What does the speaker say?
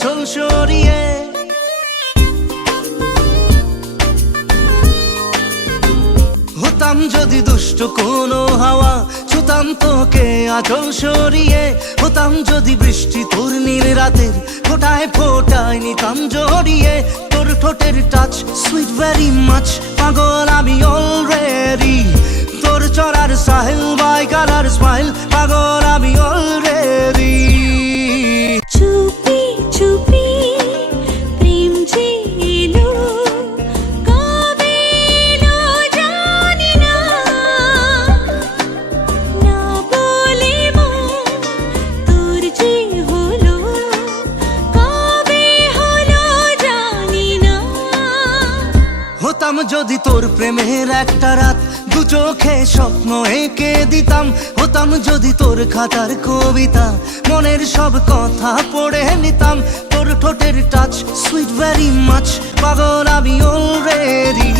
আঁচল সরিয়ে। হতাম যদি দুষ্ট কোনো হাওয়া, ছুতাম তোকে আঁচল সরিয়ে। হতাম যদি বৃষ্টি তোর নীল রাতের ফোটায় ফোটায় নিতাম জড়িয়ে। তোর ঠোঁটের টাচ সুইট ভেরি মাচ, পাগল আমি অলরেডি। তোর চড়ার সাহেল বাই কালার স্মাইল, পাগল আমি অলরেডি। চুপি চুপি প্রেম যে এলো, কবে এলো জানি না, না বলে মন তোর যে হলো, কবে হলো জানি না। হতাম যদি তোর প্রেমের একটা রাত, দু চোখে স্বপ্ন এঁকে দিতাম। হতাম যদি তোর খাতার কবিতা, মনের সব কথা পড়ে নিতাম। তোর ঠোঁটের টাচ সুইট ভেরি মাচ, পাগল আমি অলরেডি।